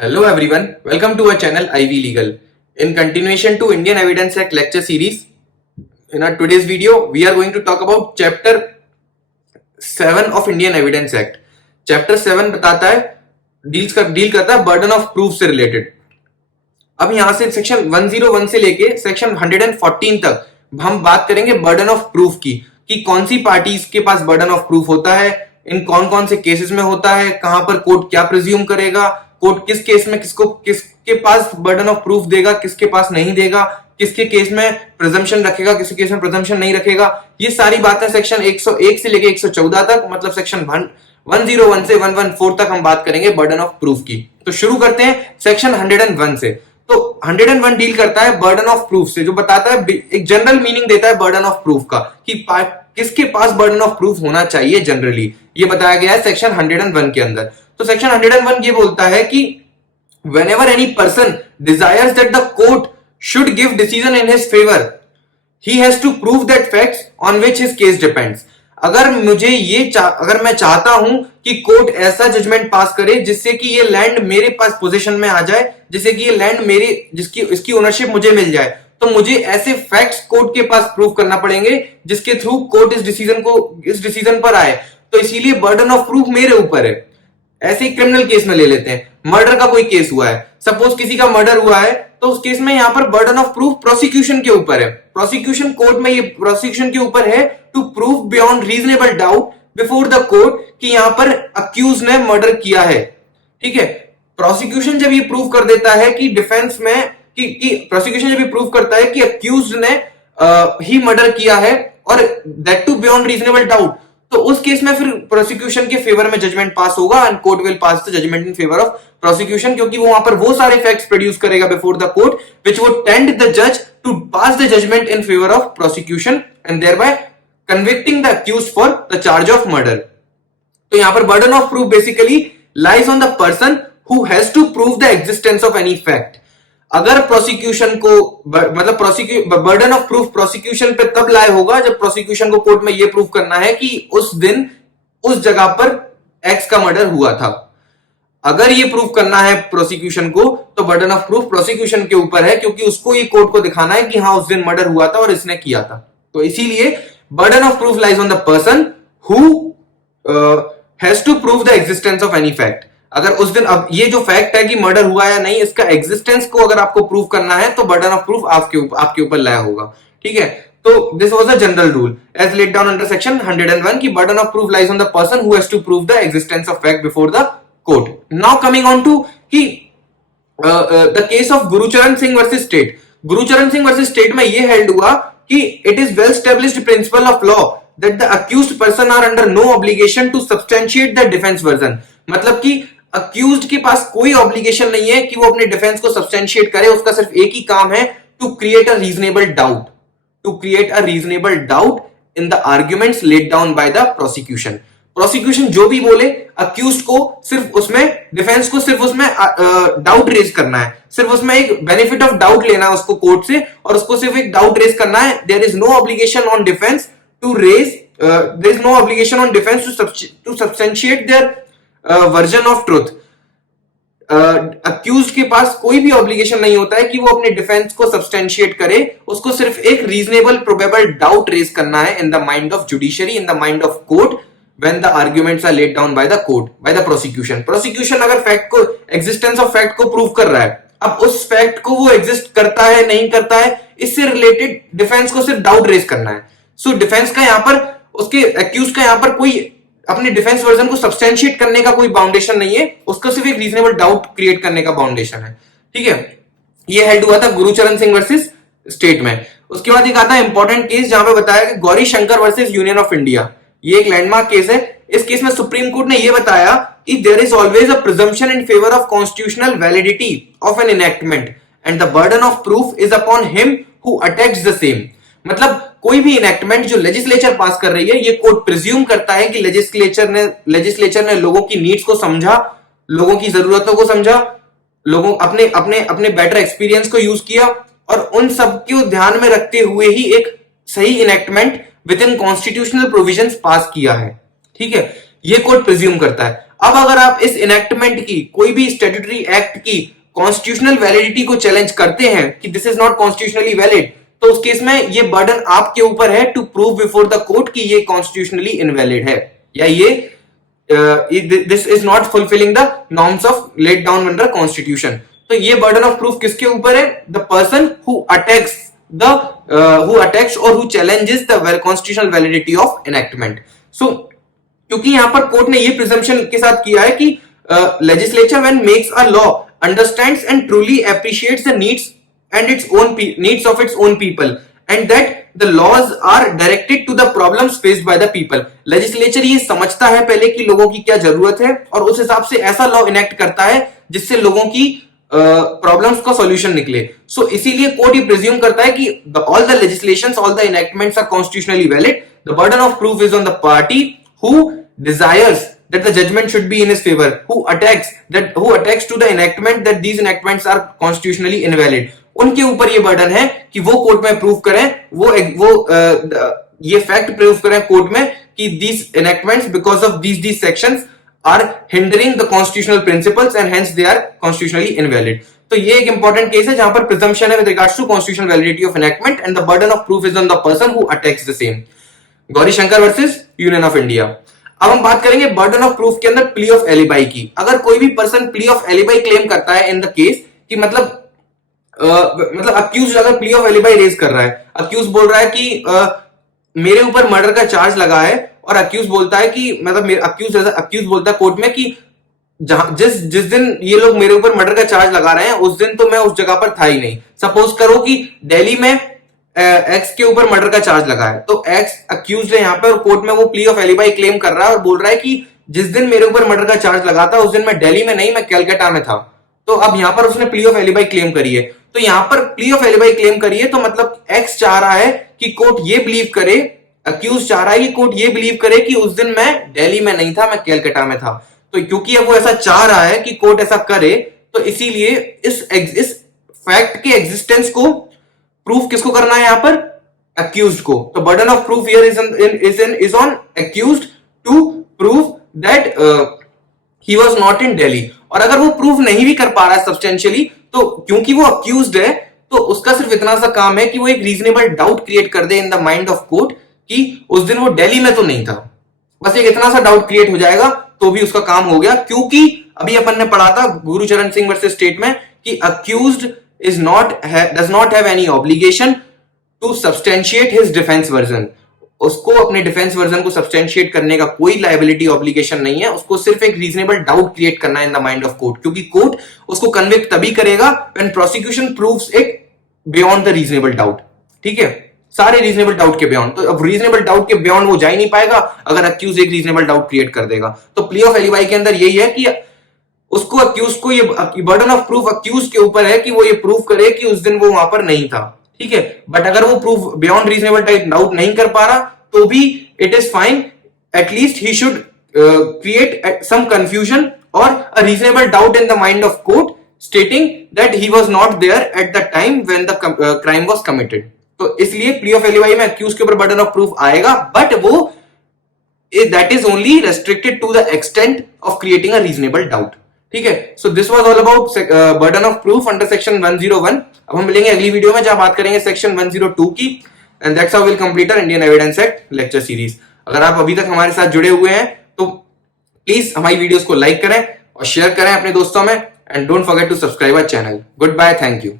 Hello everyone, welcome to our channel IVLegal. In continuation to Indian Evidence Act lecture series, in our today's video, we are going to talk about Chapter 7 of Indian Evidence Act. Chapter 7 बताता है deal करता है burden of proof से related. अब यहां से section 101 से लेके सेक्शन 114 तक हम बात करेंगे बर्डन ऑफ प्रूफ की कि कौन सी पार्टीज के पास बर्डन ऑफ प्रूफ होता है, इन कौन कौन से केसेस में होता है, कहां पर कोर्ट क्या प्रिज्यूम करेगा, कोर्ट किस केस में किसके पास बर्डन ऑफ प्रूफ देगा, किसके पास नहीं देगा, किसके केस में प्रिजम्पशन रखेगा, किसके केस में प्रिजम्पशन नहीं रखेगा. ये सारी बातें सेक्शन 101 से लेके 114 तक, मतलब सेक्शन 101 से 114 तक हम बात करेंगे बर्डन ऑफ प्रूफ की. तो शुरू करते हैं सेक्शन 101 से. तो 101 डील करता है बर्डन ऑफ प्रूफ से, जो बताता है एक जनरल मीनिंग देता है बर्डन ऑफ प्रूफ का कि किसके पास बर्डन ऑफ प्रूफ होना चाहिए जनरली. ये बताया गया है सेक्शन 101 के अंदर. तो सेक्शन 101 ये बोलता है कि whenever any person desires that the court should give decision in his favor, he has to prove that facts on which his case depends. अगर मैं चाहता हूं कि कोर्ट ऐसा जजमेंट पास करे जिससे कि ये लैंड मेरे पास पोजीशन में आ जाए, जिससे कि ये लैंड इसकी ओनरशिप मुझे मिल जाए, तो मुझे ऐसे फैक्ट्स कोर्ट के पास प्रूव करना पड़ेंगे जिसके थ्रू कोर्ट इस डिसीजन पर आए. तो इसीलिए बर्डन ऑफ प्रूफ मेरे ऊपर है. ऐसे ही क्रिमिनल केस में ले लेते हैं, मर्डर का कोई केस हुआ है, सपोज किसी का मर्डर हुआ है, तो उस केस में यहां पर बर्डन ऑफ प्रूफ प्रोसिक्यूशन के ऊपर है. प्रोसिक्यूशन कोर्ट में ये प्रोसिक्यूशन के ऊपर है to prove beyond reasonable doubt before the court कि यहां पर अक्यूज ने मर्डर किया है. ठीक है, प्रोसिक्यूशन जब ये प्रूव कर देता है कि डिफेंस में प्रोसिक्यूशन जब ये प्रूव करता है कि अक्यूज ने ही मर्डर किया है और that too beyond reasonable doubt, तो उस केस में फिर प्रोसिक्यूशन के फेवर में जजमेंट पास होगा and court will pass the judgement in favour of prosecution, क्योंकि वो वहां पर वो सारे फैक्ट्स प्रोड्यूस करेगा before the court which would tend the जज to pass the judgement in favour of prosecution and thereby convicting the accused for the charge of murder. तो यहां पर burden of proof basically lies on the person who has to prove the existence of any fact. अगर prosecution को burden of proof prosecution पे तब लाए होगा जब प्रोसिक्यूशन को कोर्ट में यह प्रूव करना है कि उस दिन उस जगह पर एक्स का मर्डर हुआ था. अगर ये प्रूव करना है प्रोसिक्यूशन को तो बर्डन ऑफ प्रूफ प्रोसिक्यूशन के ऊपर है, क्योंकि उसको ये कोर्ट को दिखाना है कि हाँ उस दिन मर्डर हुआ था और इसने किया था. तो इसीलिए burden of proof lies on the person who has to prove the existence of any fact. अगर उस दिन, अब ये जो फैक्ट है कि मर्डर हुआ या नहीं, इसका एग्जिस्टेंस को अगर आपको प्रूव करना है तो बर्डन ऑफ प्रूफ आपके ऊपर लाया होगा. ठीक है, तो this was a general rule as laid down under section 101 की burden of proof lies on the person who has to prove the existence of fact before the court. Now coming on to कि the case of Gurcharan Singh versus state. Gurcharan Singh versus state में ये held हुआ कि it is well established principle of law that the accused person are under no obligation to substantiate the defence version. मतलब कि accused के पास कोई ऑब्लिगेशन नहीं है कि वो अपने डिफेंस को सब्सटेंशिएट करे. उसका सिर्फ एक ही काम है, to create a reasonable doubt in the arguments laid down by the prosecution. Prosecution जो भी बोले, अक्यूज्ड को सिर्फ उसमें, डिफेंस को सिर्फ उसमें डाउट रेज करना है, सिर्फ उसमें एक बेनिफिट ऑफ डाउट लेना है उसको कोर्ट से, और उसको सिर्फ एक डाउट रेज करना है. There is no obligation on defence to raise, there is no obligation on defence to substantiate their version of truth. Accused के पास कोई भी ऑब्लिगेशन नहीं होता है कि वो अपने डिफेंस को सब्सटेंशिएट करे. उसको सिर्फ एक रीजनेबल प्रोबेबल डाउट रेज करना है इन the mind of judiciary, in the mind of court when the arguments are laid down by the court, by the prosecution. Prosecution अगर फैक्ट को, एग्जिस्टेंस ऑफ फैक्ट को prove कर रहा है, अब उस फैक्ट को वो एग्जिस्ट करता है नहीं करता है, इससे रिलेटेड डिफेंस को सिर्फ डाउट रेज करना है. सो डिफेंस का यहां पर, उसके एक्यूज का यहां पर कोई अपने डिफेंस वर्जन को सब्सटेंशिएट करने का कोई बाउंडेशन नहीं है, उसका सिर्फ एक रीजनेबल डाउट क्रिएट करने का बाउंडेशन है. ठीक है, ये हेल्ड हुआ था गुरुचरण सिंह वर्सेस स्टेट में. उसके बाद एक आता है इंपॉर्टेंट केस जहां पे बताया कि Gauri Shankar versus union of India. ये एक लैंडमार्क केस है. इस केस में सुप्रीम कोर्ट ने यह बताया कि there is always a presumption in favour of constitutional validity of an enactment and the burden of proof is upon him who attacks the same. मतलब कोई भी इनैक्टमेंट जो लेजिस्लेचर पास कर रही है, ये कोर्ट प्रिज्यूम करता है कि लेजिस्लेचर ने लोगों की नीड्स को समझा, लोगों की जरूरतों को समझा, लोगों अपने बेटर एक्सपीरियंस को यूज किया और उन सब को ध्यान में रखते हुए ही एक सही enactment within constitutional provisions pass किया है. ठीक है, ये कोर्ट प्रिज्यूम करता है. अब अगर आप इस इनेक्टमेंट की, कोई भी स्टैट्यूटरी एक्ट की कॉन्स्टिट्यूशनल वैलिडिटी को चैलेंज करते हैं कि this is not constitutionally valid, तो उस केस में ये बर्डन आपके ऊपर है to prove before the court कि ये कॉन्स्टिट्यूशनली इनवैलिड है, या ये this is not fulfilling the norms of laid down under constitution. तो ये बर्डन ऑफ प्रूफ किसके ऊपर है? द पर्सन हु अटैक्स और who challenges the constitutional validity of enactment. सो क्योंकि यहां पर कोर्ट ने ये प्रिजम्पशन के साथ किया है कि legislature when makes a law understands and truly appreciates the needs and its own needs of its own people, and that the laws are directed to the problems faced by the people. Legislature ये समझता है पहले कि लोगों की क्या जरूरत है और उस हिसाब से ऐसा लॉ इनेक्ट करता है जिससे लोगों की प्रॉब्लम्स का सॉल्यूशन निकले। सो इसीलिए कोर्ट ये प्रिज्यूम करता है कि all the legislations, all the enactments are constitutionally valid. The burden of proof is on the party who desires that the judgment should be in his favor, who attacks to the enactment that these enactments are constitutionally invalid. उनके ऊपर ये burden है कि वो court में prove करें, ये fact prove करें कोर्ट में कि these enactments because of these sections are hindering the constitutional principles and hence they are constitutionally invalid. तो ये एक इंपॉर्टेंट केस है जहां पर प्रिजम्पशन है with regards to constitutional validity of enactment and the burden of proof is on the person who attacks the same. Gauri Shankar versus union of India. अब हम बात करेंगे बर्डन ऑफ प्रूफ के अंदर प्ली ऑफ एलिबाई की। अगर कोई भी person plea of alibi claim करता है इन द केस कि मतलब अक्यूज अगर प्ली ऑफ एलिबाई रेज कर रहा है, अक्यूज बोल रहा है कि मेरे ऊपर मर्डर का चार्ज लगा है, और अक्यूज बोलता है कि मतलब अक्यूज बोलता है कोर्ट में कि जिस दिन ये लोग मेरे ऊपर मर्डर का चार्ज लगा रहे हैं उस दिन तो मैं उस जगह पर था ही नहीं। सपोज करो कि दिल्ली में एक्स के ऊपर मर्डर का चार्ज लगा है, तो एक्स अक्यूज है यहाँ पे और कोर्ट में वो प्ली ऑफ एलिबाई क्लेम कर रहा है और बोल रहा है कि जिस दिन मेरे ऊपर मर्डर का चार्ज लगा था उस दिन मैं दिल्ली में नहीं, मैं कलकत्ता में था। तो अब यहाँ पर उसने प्ली ऑफ एलिबाई क्लेम करी है, तो यहां पर प्ली ऑफ एलिबाई क्लेम करी है तो मतलब एक्स चाह रहा है कि कोर्ट ये बिलीव करे, अक्यूज चाह रहा है कि कोर्ट ये बिलीव करे कि उस दिन मैं दिल्ली में नहीं था, मैं कलकत्ता में था। तो क्योंकि अब वो ऐसा चाह रहा है कि कोर्ट ऐसा करे, तो इसीलिए इस फैक्ट के एग्जिस्टेंस को प्रूफ किसको करना है? यहां पर अक्यूज्ड को। तो burden of proof here is on accused to prove that he was not in Delhi. और अगर वो प्रूफ नहीं भी कर पा रहा है सब्सटेंशियली, तो क्योंकि वो अक्यूज्ड है तो उसका सिर्फ इतना सा काम है कि वो एक रीजनेबल डाउट क्रिएट कर दे in the mind of court कि उस दिन वो दिल्ली में तो नहीं था। बस एक इतना सा डाउट क्रिएट हो जाएगा तो भी उसका काम हो गया, क्योंकि अभी अपन ने पढ़ा था गुरुचरण सिंह वर्सेस स्टेट में कि accused does not have any obligation to substantiate his defence version. उसको अपने डिफेंस वर्जन को सब्सटेंशिएट करने का कोई लायबिलिटी ऑब्लिगेशन नहीं है, उसको सिर्फ एक रीजनेबल डाउट क्रिएट करना है इन द माइंड ऑफ कोर्ट, क्योंकि कोर्ट उसको कन्विक्ट तभी करेगा when prosecution proves it beyond the reasonable doubt. ठीक है, सारे रीजनेबल डाउट के बियॉन्ड। तो अब रीजनेबल डाउट के बियॉन्ड वो जा ही नहीं पाएगा अगर अक्यूज एक रीजनेबल डाउट क्रिएट कर देगा। तो प्ली ऑफ एलिबाई के अंदर यही है कि उसको अक्यूज को ये बर्डन ऑफ प्रूफ अक्यूज के ऊपर है कि वो ये प्रूव करे कि उस दिन वो वहां पर नहीं था। ठीक है, बट अगर वो प्रूफ बियॉन्ड रीजनेबल डाउट नहीं कर पा रहा तो भी it is fine, at least he should create some confusion और a reasonable doubt in the mind of court stating that he was not there at the time when the crime was committed. तो इसलिए plea of alibi में accused के ऊपर burden of proof आएगा, but वो that is only restricted to the extent of creating a reasonable doubt. ठीक है, so this was all about burden of proof under section 101। अब हम मिलेंगे अगली वीडियो में जहां बात करेंगे सेक्शन 102 की, and that's how will complete our Indian evidence act lecture series. अगर आप अभी तक हमारे साथ जुड़े हुए हैं तो प्लीज हमारी वीडियोस को लाइक करें और शेयर करें अपने दोस्तों में, and don't forget to subscribe our channel. Good bye, thank you.